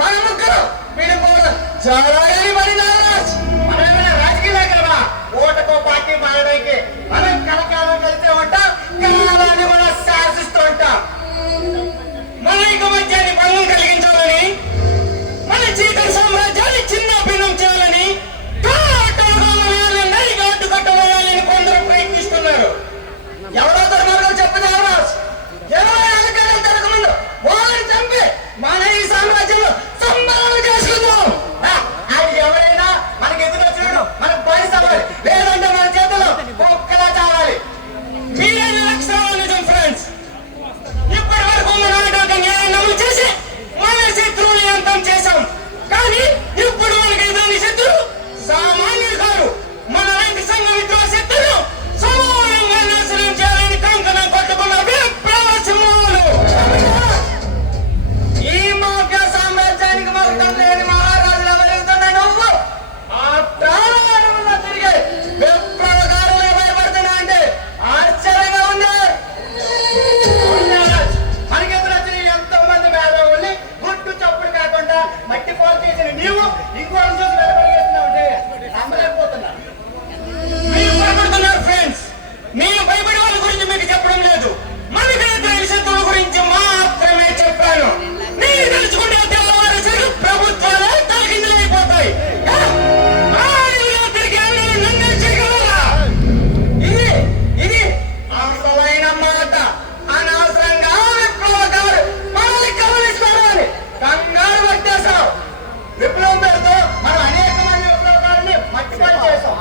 మన ముగ్గురు విడిపోవడం చాలా మనమేమైనా రాజకీయ నాయకులమా? ఓటకో పార్టీ మారడానికి మనం కలకాలం కలిసే ఉంటాం, కాలాన్ని కూడా శాసిస్తూ ఉంటాం. మన ఐకమత్యాన్ని భంగం కలిగించాలని, మన చీకటి సామ్రాజ్యాన్ని చిన్న భిన్నం చేయాలని, అడ్డుకట్టవేయాలని కొందరు ప్రయత్నిస్తున్నారు. ఎవరో ధర్మాలు చెప్తున్నారు. 20 ఏళ్ళ క్రితం జరగముందు వారిని చంపి మన ఈ సామ్రాజ్యంలో సంబరాలు చేసుకుందాం. అది ఎవరైనా మనకి ఎదురొచ్చాడు, మనకు బానిస అవ్వాలి, లేదంటే మన చేతుల్లో ఒక్కలా చావాలి. మీరైన లక్షణాలు నిజం ఫ్రెండ్స్. ఇప్పటి వరకు మన న్యాయం అమలు చేసి మన శత్రువుని అంతం చేశాం. కానీ ఇప్పుడు మనకి ఎదురు శత్రువు సామాన్యుడు కాదు, మన రైతు సంఘ విద్రోహ శత్రువులు సమూలంగా నాశనం చేయాలని కంకణం కొట్టుకున్న విప్లవ సింహాలు. ఈ మాఫియా సామ్రాజ్యానికి మొత్తం లేని మహారాజుల వెలుగుతున్న నువ్వు ఆ ప్రాణంలో తిరిగే విప్లవకారులు భయపడుతున్నా అంటే ఆశ్చర్యంగా ఉంది. మనకి ఎదురొచ్చిన ఎంతో మంది మేధావుల్ని గుట్టు చప్పుడు కాకుండా మట్టి పోలు చేసిన నీవు ఇంకో చూసి వెలబడిస్తున్నావు అంటే నమ్మలేకపోతున్నా. మీరు భయపడుతున్నారు ఫ్రెండ్స్. నేను భయపడే వాళ్ళ గురించి మీకు చెప్పడం లేదు, మనకి ఎదురైన శత్రువుల గురించి మాత్రమే చెప్పాను. మీరు తెలుసుకుంటే తెల్లవారు ప్రభుత్వాలే తలకిందులైపోతాయి. ఇది అసలైన మాట. అనవసరంగా విప్లవకారు మనల్ని కబలిస్తారు అని కంగారు పట్టేశావు. విప్లవం పేరుతో మనం అనేక మంది విప్లవకారుని మట్టిపాలు చేశాం.